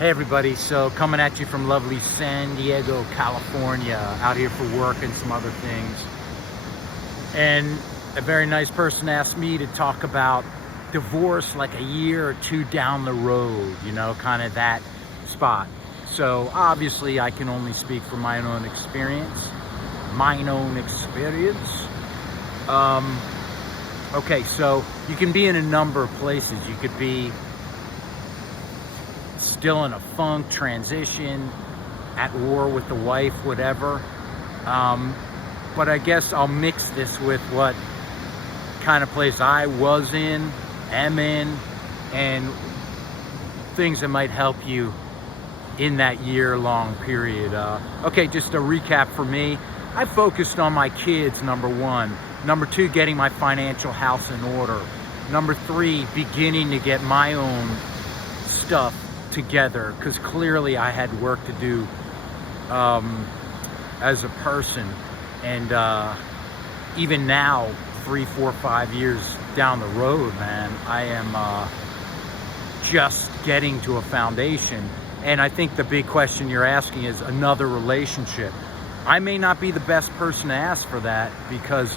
Hey everybody, so coming at you from lovely San Diego, California, out here for work and some other things. And a very nice person asked me to talk about divorce like a year or two down the road, kind of that spot. So obviously I can only speak from my own experience. Okay, so you can be in a number of places. You could be still in a funk, transition, at war with the wife, whatever. But I guess I'll mix this with what kind of place I was in, am in, and things that might help you in that year-long period. Okay, just a recap for me. I focused on my kids, number one. Number two, getting my financial house in order. Number three, beginning to get my own stuff together, because clearly I had work to do as a person. And even now, 3, 4, 5 years down the road, man, I am just getting to a foundation. And I think the big question you're asking is another relationship. I may not be the best person to ask for that because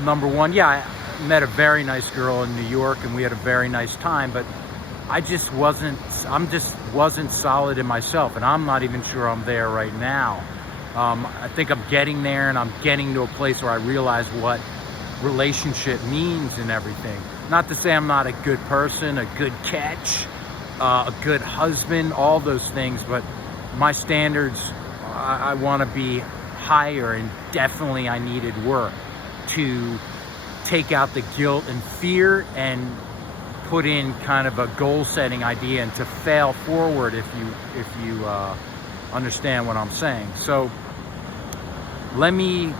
number one, yeah, I met a very nice girl in New York and we had a very nice time, but I just wasn't solid in myself, and I'm not even sure I'm there right now. I think I'm getting there, and I'm getting to a place where I realize what relationship means and everything. Not to say I'm not a good person, a good catch, a good husband, all those things, but my standards, I want to be higher, and definitely I needed work to take out the guilt and fear and put in kind of a goal-setting idea and to fail forward, if you understand what I'm saying. So let me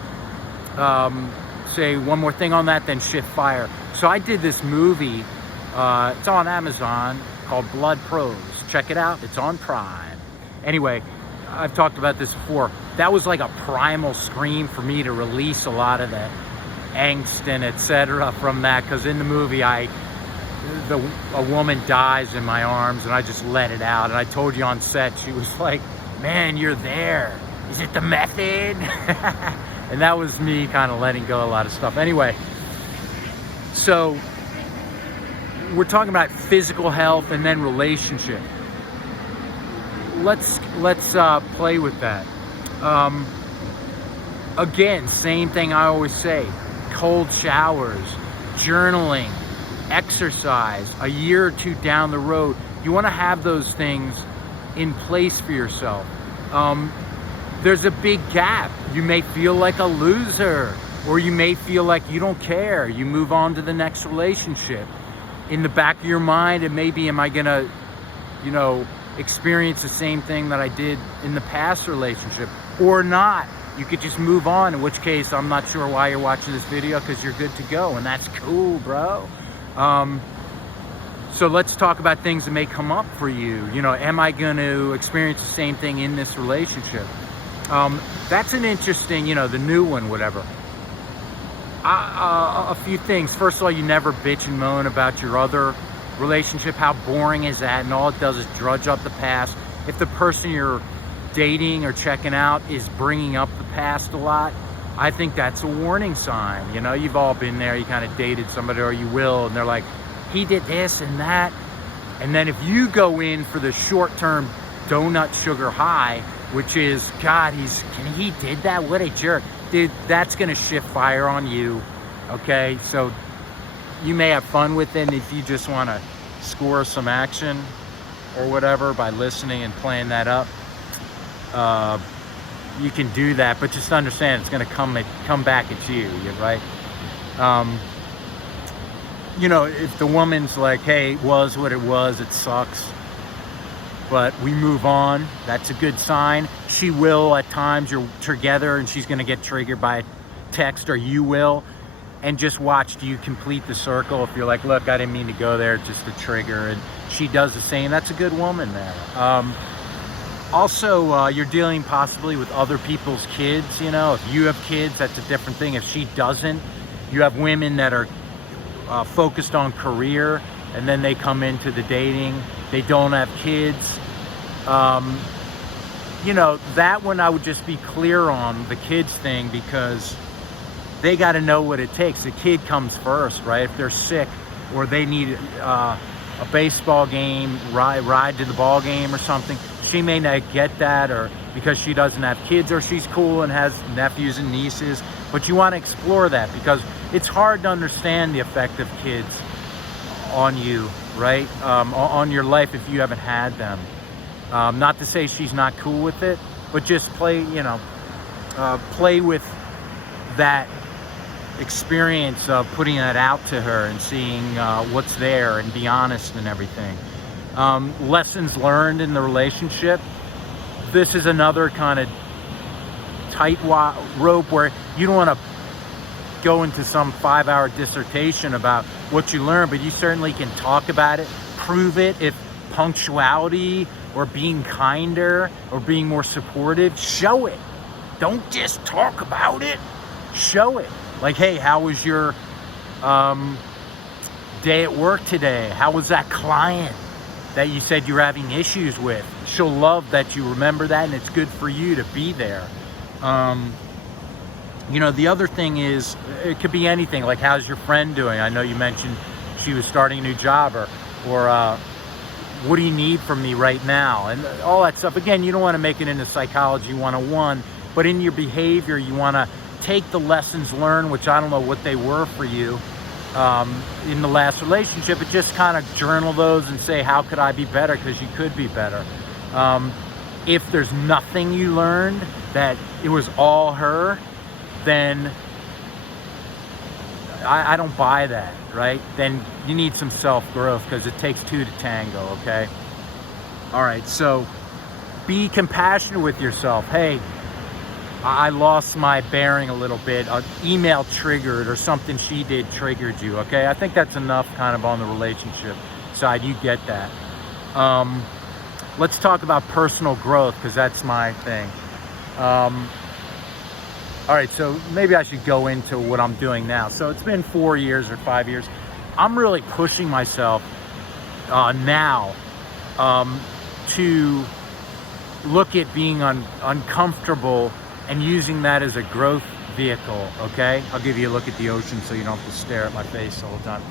say one more thing on that, then shift fire. So I did this movie, it's on Amazon, called Blood Pros. Check it out, it's on Prime. Anyway, I've talked about this before. That was like a primal scream for me to release a lot of the angst and etc. from that, because in the movie a woman dies in my arms and I just let it out. And I told you on set, she was like, man, you're there. Is it the method? And that was me kind of letting go a lot of stuff. Anyway, so we're talking about physical health and then relationship. Let's play with that. Again, same thing I always say, cold showers, journaling, exercise, a year or two down the road, you want to have those things in place for yourself. There's a big gap. You may feel like a loser, or you may feel like you don't care. You move on to the next relationship. In the back of your mind, it may be, am I gonna, experience the same thing that I did in the past relationship or not? You could just move on, in which case I'm not sure why you're watching this video, because you're good to go, and that's cool, bro. So let's talk about things that may come up for you. Am I going to experience the same thing in this relationship? That's an interesting, the new one, whatever. A few things. First of all, you never bitch and moan about your other relationship. How boring is that? And all it does is drudge up the past. If the person you're dating or checking out is bringing up the past a lot, I think that's a warning sign. You've all been there. You kind of dated somebody, or you will, and they're like, he did this and that. And then if you go in for the short-term donut sugar high, which is, God, he did that? What a jerk. Dude, that's going to shift fire on you, okay? So you may have fun with it if you just want to score some action or whatever by listening and playing that up. You can do that, but just understand it's going to come back at you, right? If the woman's like, hey, it was what it was, it sucks, but we move on, that's a good sign. She will, at times you're together and she's going to get triggered by a text, or you will, and just watch, do you complete the circle? If you're like, look, I didn't mean to go there, just a trigger, and she does the same, that's a good woman there. Also, you're dealing possibly with other people's kids. If you have kids, that's a different thing. If she doesn't, you have women that are focused on career, and then they come into the dating they don't have kids. That one I would just be clear on, the kids thing, because they got to know what it takes. The kid comes first, right? If they're sick or they need a baseball game, ride to the ball game or something, she may not get that, or because she doesn't have kids, or she's cool and has nephews and nieces. But you want to explore that, because it's hard to understand the effect of kids on you, right? On your life if you haven't had them. Not to say she's not cool with it, but just play with that experience of putting that out to her and seeing what's there, and be honest and everything. Lessons learned in the relationship. This is another kind of tight rope where you don't want to go into some 5-hour dissertation about what you learned, but you certainly can talk about it, prove it. If punctuality or being kinder or being more supportive, show it. Don't just talk about it, show it. Like, hey, how was your day at work today? How was that client that you said you were having issues with? She'll love that you remember that, and it's good for you to be there. The other thing is, it could be anything, like, how's your friend doing? I know you mentioned she was starting a new job, or what do you need from me right now? And all that stuff. Again, you don't want to make it into Psychology 101, but in your behavior, you want to take the lessons learned, which I don't know what they were for you in the last relationship, but just kind of journal those and say, how could I be better? Because you could be better. If there's nothing you learned, that it was all her, then I don't buy that, right? Then you need some self-growth, because it takes two to tango, okay? All right, so be compassionate with yourself. Hey, I lost my bearing a little bit. An email triggered, or something she did triggered you, okay? I think that's enough kind of on the relationship side. You get that. Let's talk about personal growth, because that's my thing. All right, so maybe I should go into what I'm doing now. So it's been 4 years or 5 years. I'm really pushing myself now to look at being uncomfortable and using that as a growth vehicle, okay? I'll give you a look at the ocean so you don't have to stare at my face all the time.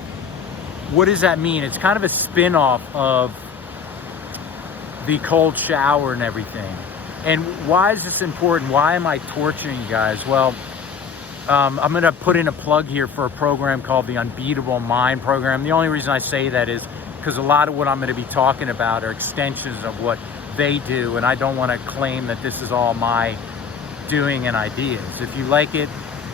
What does that mean? It's kind of a spin-off of the cold shower and everything. And why is this important? Why am I torturing you guys? Well, I'm going to put in a plug here for a program called the Unbeatable Mind Program. The only reason I say that is because a lot of what I'm going to be talking about are extensions of what they do, and I don't want to claim that this is all my doing and ideas. If you like it,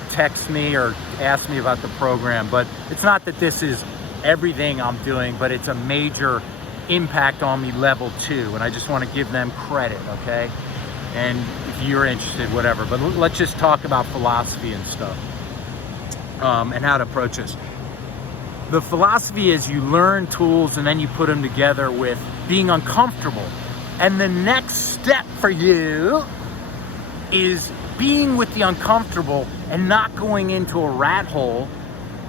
text me or ask me about the program. But it's not that this is everything I'm doing, but it's a major impact on me, level 2, and I just want to give them credit, okay? And if you're interested, whatever. But let's just talk about philosophy and stuff, and how to approach this. The philosophy is you learn tools and then you put them together with being uncomfortable. And the next step for you is being with the uncomfortable and not going into a rat hole,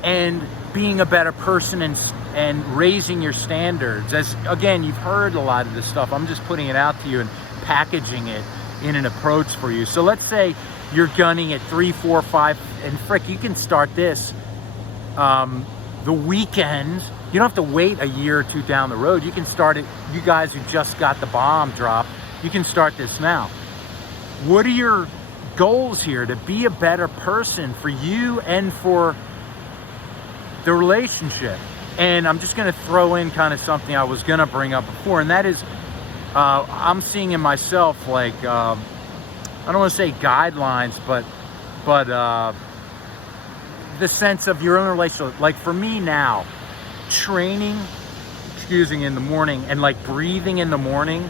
and being a better person and raising your standards. As again, you've heard a lot of this stuff. I'm just putting it out to you and packaging it in an approach for you. So let's say you're gunning at 3, 4, 5, and frick, you can start this the weekend. You don't have to wait a year or two down the road. You can start it. You guys who just got the bomb drop, you can start this now. What are your goals here? To be a better person for you and for the relationship. And I'm just going to throw in kind of something I was going to bring up before, and that is I'm seeing in myself, like, I don't want to say guidelines, but the sense of your own relationship. Like for me now, training, in the morning, and like breathing in the morning,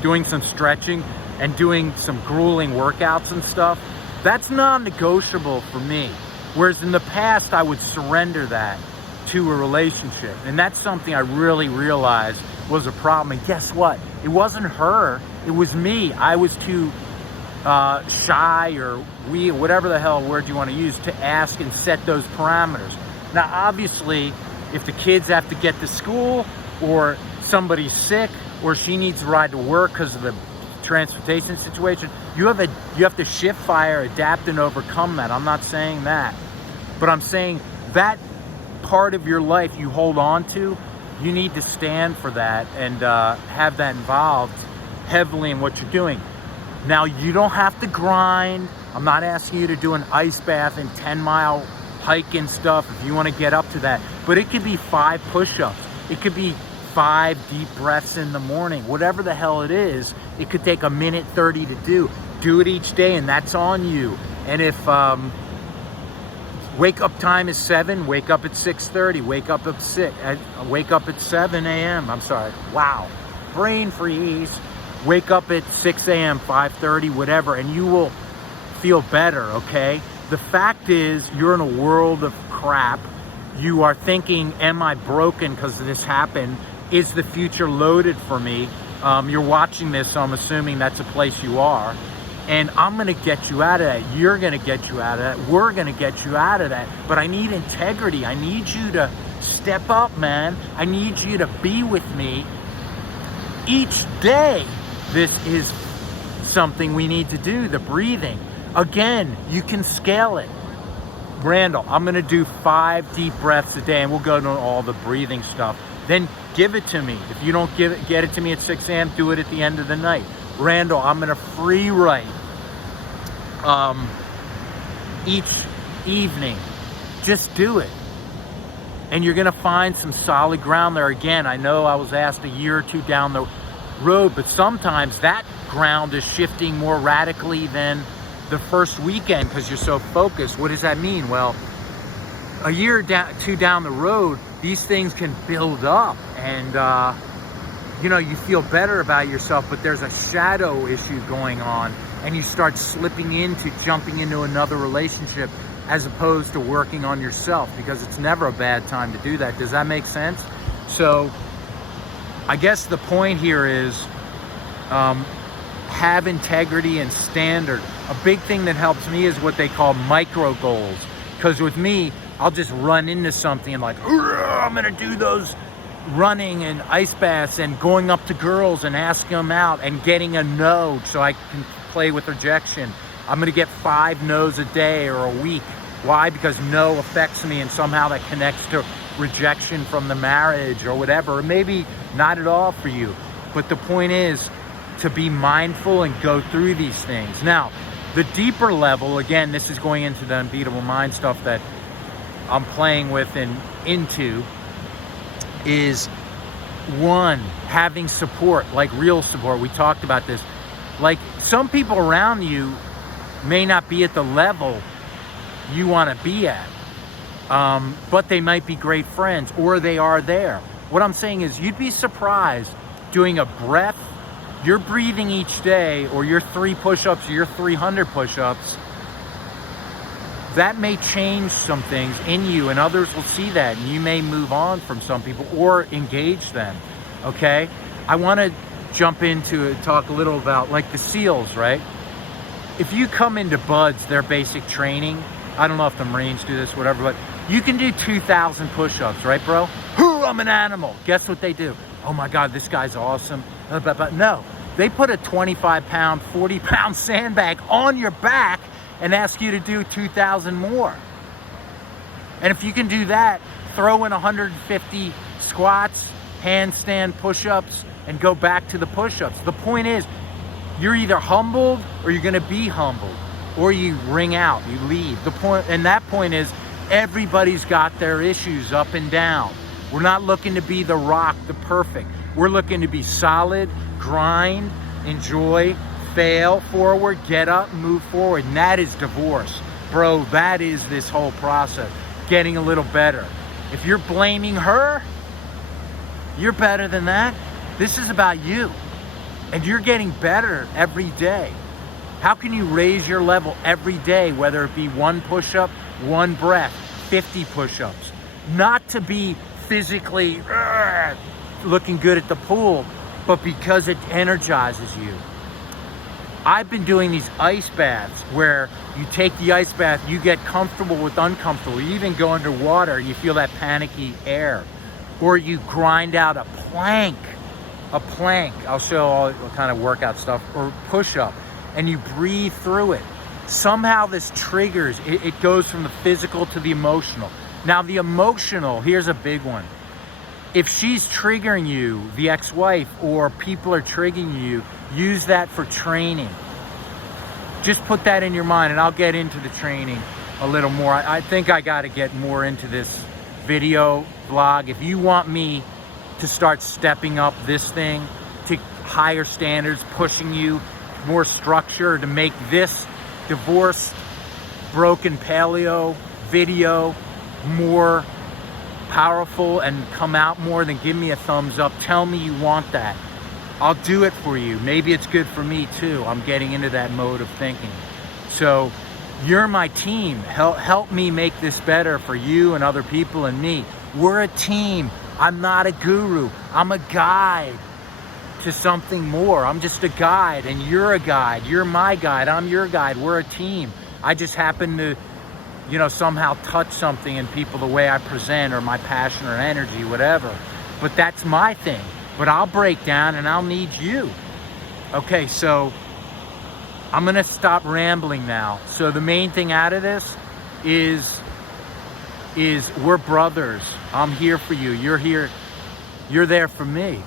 doing some stretching and doing some grueling workouts and stuff, that's non-negotiable for me. Whereas in the past, I would surrender that to a relationship. And that's something I really realized was a problem. And guess what? It wasn't her, it was me. I was too shy or whatever the hell word you want to use, to ask and set those parameters. Now, obviously, if the kids have to get to school or somebody's sick or she needs to ride to work because of the transportation situation, you have to shift fire, adapt, and overcome that. I'm not saying that, but I'm saying that part of your life you hold on to, you need to stand for that and have that involved heavily in what you're doing. Now, you don't have to grind. I'm not asking you to do an ice bath and 10-mile hike and stuff if you want to get up to that, but it could be 5 push-ups. It could be 5 deep breaths in the morning, whatever the hell it is. It could take 1:30 to do it each day, and that's on you. And if wake up time is 7, wake up at 6:30, wake up at 7 a.m. I'm sorry, wow, brain freeze. Wake up at 6 a.m., 5:30, whatever, and you will feel better, okay? The fact is, you're in a world of crap. You are thinking, am I broken because this happened? Is the future loaded for me? You're watching this, so I'm assuming that's a place you are. And I'm gonna get you out of that. You're gonna get you out of that. We're gonna get you out of that. But I need integrity. I need you to step up, man. I need you to be with me each day. This is something we need to do, the breathing. Again, you can scale it. Randall, I'm gonna do 5 deep breaths a day, and we'll go to all the breathing stuff. Then give it to me. If you don't get it to me at 6 a.m., do it at the end of the night. Randall, I'm gonna free write each evening. Just do it. And you're gonna find some solid ground there. Again, I know I was asked a year or 2 down the road, but sometimes that ground is shifting more radically than the first weekend because you're so focused. What does that mean? Well, a year or 2 down the road, these things can build up, and you feel better about yourself, but there's a shadow issue going on, and you start slipping into jumping into another relationship as opposed to working on yourself, because it's never a bad time to do that. Does that make sense? So I guess the point here is have integrity and standard. A big thing that helps me is what they call micro goals. Because with me, I'll just run into something and like, I'm gonna do those running and ice baths and going up to girls and asking them out and getting a no so I can play with rejection. I'm gonna get 5 no's a day or a week. Why? Because no affects me, and somehow that connects to rejection from the marriage or whatever. Or maybe not at all for you. But the point is to be mindful and go through these things. Now, the deeper level, again, this is going into the Unbeatable Mind stuff that I'm playing with and into, is 1, having support, like real support. We talked about this. Like, some people around you may not be at the level you want to be at, but they might be great friends, or they are there. What I'm saying is, you'd be surprised doing a breath. You're breathing each day, or your 3 push-ups, or your 300 push-ups. That may change some things in you, and others will see that, and you may move on from some people or engage them, okay? I want to jump into it, talk a little about like the SEALs, right? If you come into BUD/S, their basic training, I don't know if the Marines do this, whatever, but you can do 2,000 push-ups, right, bro? I'm an animal. Guess what they do? Oh my God, this guy's awesome. But no, they put a 25-pound, 40-pound sandbag on your back and ask you to do 2,000 more. And if you can do that, throw in 150 squats, handstand push-ups, and go back to the push-ups. The point is, you're either humbled or you're gonna be humbled, or you ring out, you leave. The point, and that point is, everybody's got their issues up and down. We're not looking to be the rock, the perfect. We're looking to be solid, grind, enjoy, fail, forward, get up, move forward. And that is divorce. Bro, that is this whole process. Getting a little better. If you're blaming her, you're better than that. This is about you. And you're getting better every day. How can you raise your level every day, whether it be 1 push-up, 1 breath, 50 push-ups? Not to be physically looking good at the pool, but because it energizes you. I've been doing these ice baths where you take the ice bath, you get comfortable with uncomfortable. You even go underwater and you feel that panicky air. Or you grind out a plank a plank. I'll show all kind of workout stuff, or push up, and you breathe through it. Somehow this triggers, it goes from the physical to the emotional. Now the emotional, here's a big one. If she's triggering you, the ex-wife, or people are triggering you, use that for training. Just put that in your mind, and I'll get into the training a little more. I think I got to get more into this video vlog. If you want me to start stepping up this thing to higher standards, pushing you more structure to make this divorce broken paleo video more powerful and come out more, then give me a thumbs up. Tell me you want that. I'll do it for you. Maybe it's good for me too. I'm getting into that mode of thinking. So you're my team. Help me make this better for you and other people and me. We're a team. I'm not a guru. I'm a guide to something more. I'm just a guide, and you're a guide. You're my guide. I'm your guide. We're a team. I just happen to, you know, somehow touch something in people the way I present, or my passion or energy, whatever. But that's my thing. But I'll break down and I'll need you. Okay, so I'm gonna stop rambling now. So the main thing out of this is we're brothers. I'm here for you. You're here. You're there for me,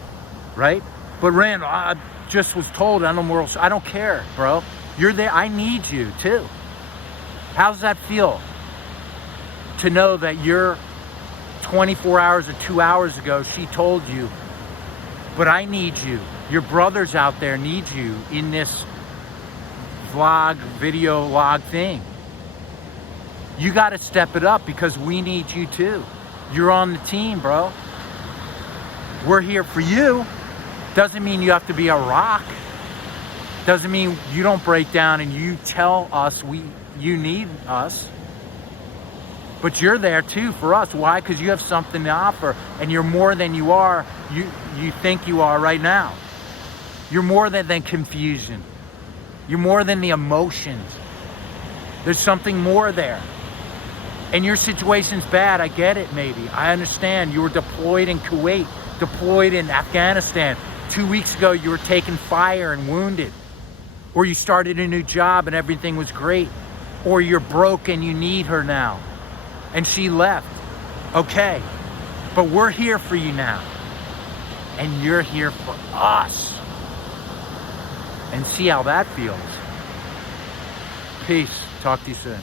right? But Randall, I just was told I don't care, bro. You're there. I need you too. How's that feel? To know that you're 24 hours or 2 hours ago, she told you, but I need you. Your brothers out there need you in this vlog, video log thing. You got to step it up because we need you too. You're on the team, bro. We're here for you. Doesn't mean you have to be a rock. Doesn't mean you don't break down and you tell us you need us. But you're there too for us. Why? Because you have something to offer, and you're more than you are. You think you are right now. You're more than confusion. You're more than the emotions. There's something more there. And your situation's bad. I get it, maybe. I understand. You were deployed in Kuwait, deployed in Afghanistan. 2 weeks ago, you were taking fire and wounded. Or you started a new job and everything was great. Or you're broke and you need her now. And she left. Okay. But we're here for you now. And you're here for us. And see how that feels. Peace. Talk to you soon.